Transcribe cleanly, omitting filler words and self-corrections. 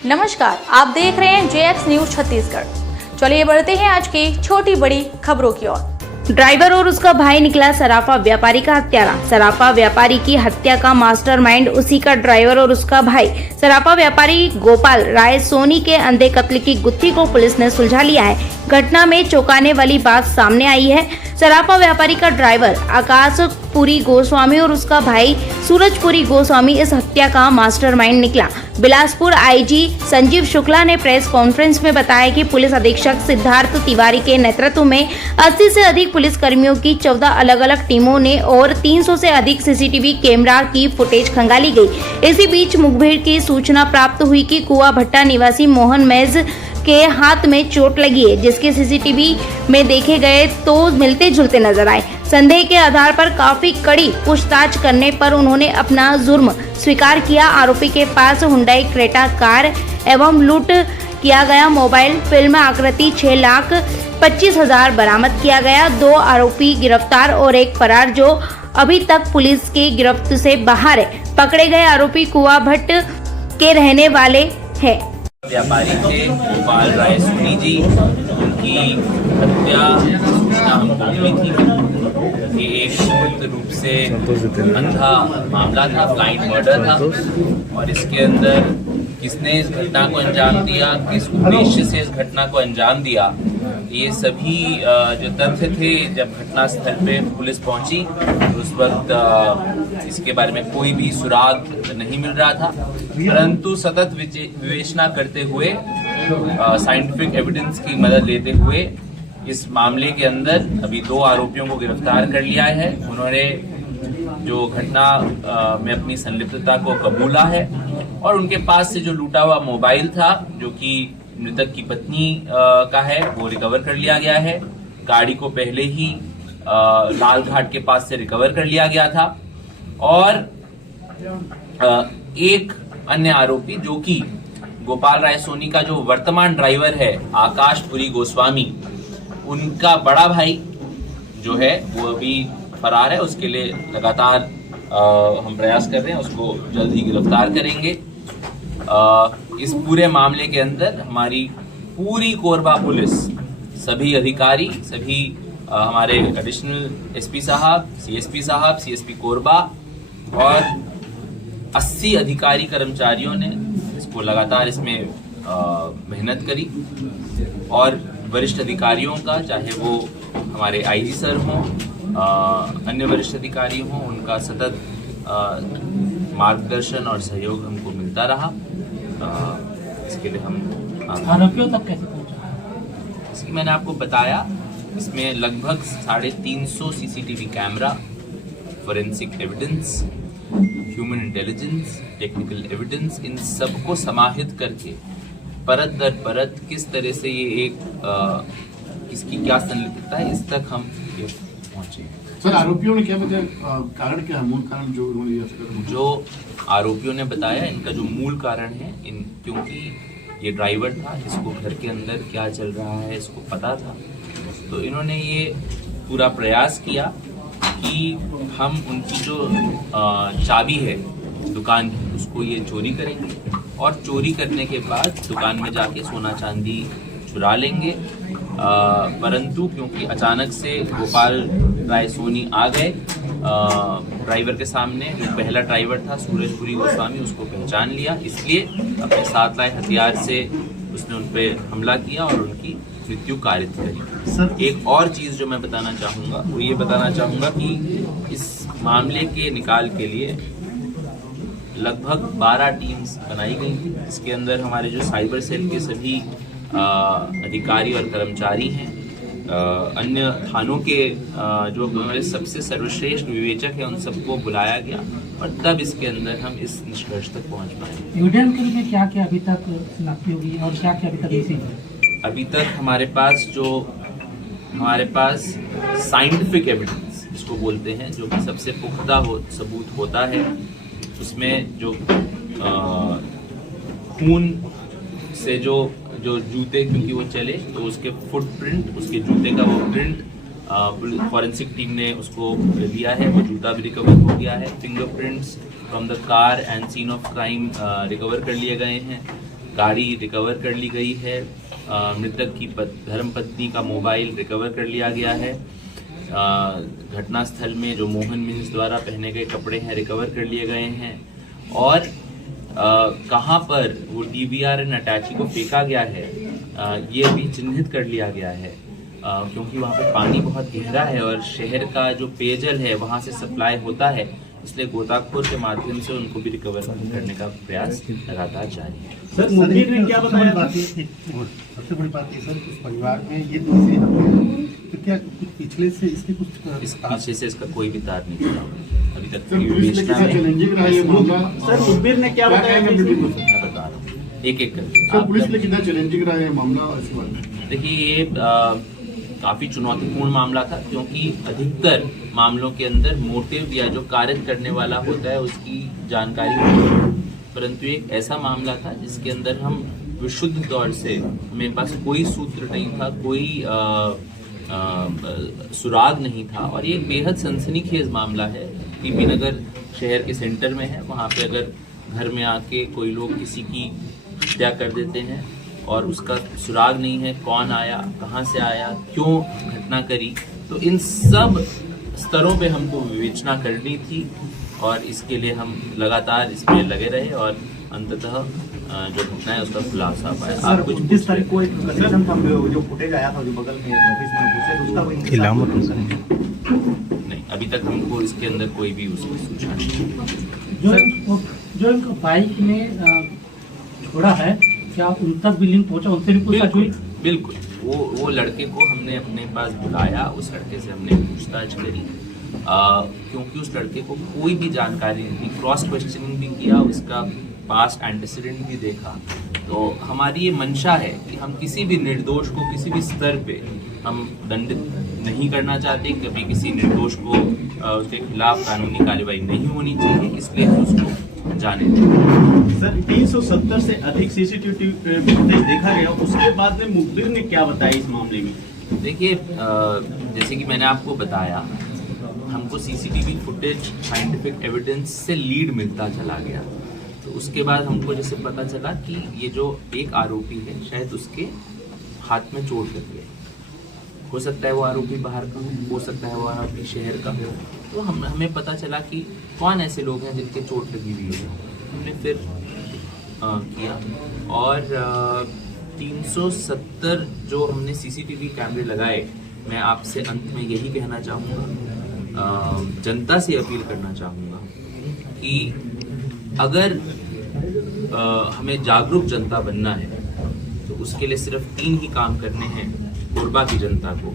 नमस्कार, आप देख रहे हैं JX न्यूज छत्तीसगढ़। चलिए बढ़ते हैं आज की छोटी बड़ी खबरों की ओर। ड्राइवर और उसका भाई निकला सराफा व्यापारी का हत्यारा। सराफा व्यापारी की हत्या का मास्टरमाइंड उसी का ड्राइवर और उसका भाई सराफा व्यापारी गोपाल राय सोनी के अंधे कत्ल की गुत्थी को पुलिस ने सुलझा लिया है। घटना में चौंकाने वाली बात सामने आई है। सराफा व्यापारी का ड्राइवर आकाश पुरी गोस्वामी और उसका भाई सूरजपुरी गोस्वामी इस हत्या का मास्टरमाइंड निकला। बिलासपुर आईजी संजीव शुक्ला ने प्रेस कॉन्फ्रेंस में बताया कि पुलिस अधीक्षक सिद्धार्थ तिवारी के नेतृत्व में 80 से अधिक पुलिस कर्मियों की 14 अलग अलग टीमों ने और 300 से अधिक सीसीटीवी कैमरा की फुटेज खंगाली गई। इसी बीच मुखबिर की सूचना प्राप्त हुई कि कुआ भट्टा निवासी मोहन मैज के हाथ में चोट लगी है, जिसके सीसीटीवी में देखे गए तो मिलते जुलते नजर आए। संदेह के आधार पर काफी कड़ी पूछताछ करने पर उन्होंने अपना जुर्म स्वीकार किया। आरोपी के पास हुंडई क्रेटा कार एवं लूट किया गया मोबाइल फिल्म आकृति 6,25,000 बरामद किया गया। 2 आरोपी गिरफ्तार और एक फरार जो अभी तक पुलिस की गिरफ्त से बाहर है। पकड़े गए आरोपी कुआ भट्ट के रहने वाले हैं। व्यापारी थे गोपाल राय सोनी जी, उनकी हत्या सूचना हमको मिली थी। ये एक निश्चित रूप से अंधा मामला था, ब्लाइंड मर्डर था और इसके अंदर किसने इस घटना को अंजाम दिया, किस उद्देश्य से इस घटना को अंजाम दिया, ये सभी जो तथ्य थे जब घटना स्थल पे पुलिस पहुंची तो उस वक्त इसके बारे में कोई भी सुराग नहीं मिल रहा था, परंतु सतत विवेचना करते हुए साइंटिफिक एविडेंस की मदद लेते हुए इस मामले के अंदर अभी 2 आरोपियों को गिरफ्तार कर लिया है। उन्होंने जो घटना में अपनी संलिप्तता को कबूला है और उनके पास से जो लूटा हुआ मोबाइल था जो कि मृतक की पत्नी का है वो रिकवर कर लिया गया है। गाड़ी को पहले ही लाल घाट के पास से रिकवर कर लिया गया था और एक अन्य आरोपी जो कि गोपाल राय सोनी का जो वर्तमान ड्राइवर है आकाश पुरी गोस्वामी, उनका बड़ा भाई जो है वो अभी फरार है। उसके लिए लगातार हम प्रयास कर रहे हैं, उसको जल्द ही गिरफ्तार करेंगे। इस पूरे मामले के अंदर हमारी पूरी कोरबा पुलिस, सभी अधिकारी, सभी हमारे एडिशनल एसपी साहब, सीएसपी साहब, सीएसपी कोरबा और 80 अधिकारी कर्मचारियों ने इसको लगातार इसमें मेहनत करी और वरिष्ठ अधिकारियों का, चाहे वो हमारे आईजी सर हों, अन्य वरिष्ठ अधिकारी हों, उनका सतत मार्गदर्शन और सहयोग हमको मिलता रहा। इसके लिए हम आरोपियों तक कैसे पहुंचा? इसकी मैंने आपको बताया, इसमें लगभग 350 CCTV camera, forensic evidence, human intelligence, technical evidence, इन सबको समाहित करके परत दर परत किस तरह से ये एक इसकी क्या संलिप्तता है इस तक हम ये पहुंचे। सर, आरोपियों ने क्या बताया कारण, क्या मूल कारण जो आरोपियों ने बताया इनका जो मूल कारण है, क्योंकि ये ड्राइवर था, इसको घर के अंदर क्या चल रहा है इसको पता था, तो इन्होंने ये पूरा प्रयास किया कि हम उनकी जो चाबी है दुकान की उसको ये चोरी करेंगे और चोरी करने के बाद दुकान में जाके सोना चांदी चुरा लेंगे। परंतु क्योंकि अचानक से गोपाल राय सोनी आ गए ड्राइवर के सामने, जो पहला ड्राइवर था सूरजपुरी गोस्वामी, उसको पहचान लिया, इसलिए अपने साथ लाए हथियार से उसने उन पे हमला किया और उनकी मृत्यु कारित करी। एक और चीज़ जो मैं बताना चाहूँगा वो ये बताना चाहूँगा कि इस मामले के निकाल के लिए लगभग 12 टीम्स बनाई गई थी। इसके अंदर हमारे जो साइबर सेल के सभी अधिकारी और कर्मचारी हैं, अन्य थानों के जो हमारे सबसे सर्वश्रेष्ठ विवेचक हैं, उन सबको बुलाया गया और तब इसके अंदर हम इस निष्कर्ष तक पहुंच पाए। एविडेंस के रूप में क्या क्या अभी तक शनाख्ती होगी और क्या क्या अभी तक मिसिंग है? अभी तक हमारे पास साइंटिफिक एविडेंस इसको बोलते हैं, जो कि सबसे पुख्ता सबूत होता है, उसमें जो खून से जो जूते, क्योंकि वो चले तो उसके फुटप्रिंट, उसके जूते का वो प्रिंट फॉरेंसिक टीम ने उसको लिया है, वो जूता भी रिकवर हो गया है। Fingerprints from the car and scene of crime recover कर लिए गए हैं। गाड़ी रिकवर कर ली गई है। मृतक की धर्मपत्नी का मोबाइल रिकवर कर लिया गया है। घटनास्थल में जो मोहन मिन्स द्वारा पहने गए कपड़े हैं रिकवर कर लिए गए हैं और कहाँ पर वो डीवीआर एंड अटैची को फेंका गया है ये भी चिन्हित कर लिया गया है, क्योंकि वहाँ पे पानी बहुत गहरा है और शहर का जो पेयजल है वहाँ से सप्लाई होता है, इसलिए गोताखोर के माध्यम से उनको भी रिकवर करने का प्रयास लगातार जारी है। सर मुखबिर ने क्या बताया? सबसे बड़ी बात है सर, इस परिवार में ये दूसरी हत्या, तो क्या कुछ पिछले से इसके कुछ इस पीछे से इसका कोई भी तार नहीं जुड़ा अभी तक। सर पुलिस ने कितना चैलेंजिंग रहा ये मामला? सर मुखबिर ने क्या बताया? मैं बता रहा हूँ एक एक करके। सर पुलिस ने कितना चैलेंजिंग रहा ये मामला इसके बारे में? देखिए ये काफी चुनौतीपूर्ण मामला था, क्योंकि अधिकतर मामलों के अंदर मोटिव या जो कार्य करने वाला होता है उसकी जानकारी होती है, परंतु एक ऐसा मामला था जिसके अंदर हम विशुद्ध तौर से, मेरे पास कोई सूत्र नहीं था, कोई सुराग नहीं था और ये एक बेहद सनसनीखेज मामला है। टीपी नगर शहर के सेंटर में है, वहाँ पे अगर घर में आके कोई लोग किसी की हत्या कर देते हैं और उसका सुराग नहीं है, कौन आया, कहाँ से आया, क्यों घटना करी, तो इन सब स्तरों पे हमको विवेचना करनी थी और इसके लिए हम लगातार इसमें लगे रहे और अंततः जो घटना है उसका खुलासा पाया। सर कुछ 29 तारीख को एक कंडीशन था, जो फुटेज आया था जो बगल में ऑफिस में घुसे, उसका कोई नहीं, अभी तक हमको इसके अंदर कोई भी उसकी सूचना नहीं। जो एक बाइक में छोड़ा है, क्या उन तक बिलिंग पहुंचा, उनसे भी पूछताछ हुई? बिल्कुल, वो लड़के को हमने अपने पास बुलाया, उस लड़के से हमने पूछताछ करी, क्योंकि उस लड़के को कोई भी जानकारी नहीं थी। क्रॉस क्वेश्चनिंग भी किया, उसका पास्ट एंटीसीडेंट भी देखा। तो हमारी ये मंशा है कि हम किसी भी निर्दोष को किसी भी स्तर पे हम दंडित नहीं करना चाहते, कभी किसी निर्दोष को उसके खिलाफ कानूनी कार्रवाई नहीं होनी चाहिए, इसलिए हम उसको जाने दें। सर 370 से अधिक सीसीटीवी फुटेज देखा गया, उसके बाद में मुखबिर ने क्या बताया इस मामले में? देखिए जैसे कि मैंने आपको बताया, हमको सीसीटीवी फुटेज साइंटिफिक एविडेंस से लीड मिलता चला गया, तो उसके बाद हमको जैसे पता चला कि ये जो एक आरोपी है शायद उसके हाथ में चोट लग गई, हो सकता है वो आरोपी बाहर का हो सकता है वो आरोपी शहर का हो, तो हमें पता चला कि कौन ऐसे लोग हैं जिनके चोट लगी हुई है। हमने फिर किया और 370 जो हमने सीसीटीवी कैमरे लगाए, मैं आपसे अंत में यही कहना चाहूँगा, जनता से अपील करना चाहूँगा कि अगर हमें जागरूक जनता बनना है तो उसके लिए सिर्फ 3 ही काम करने हैं कोरबा की जनता को।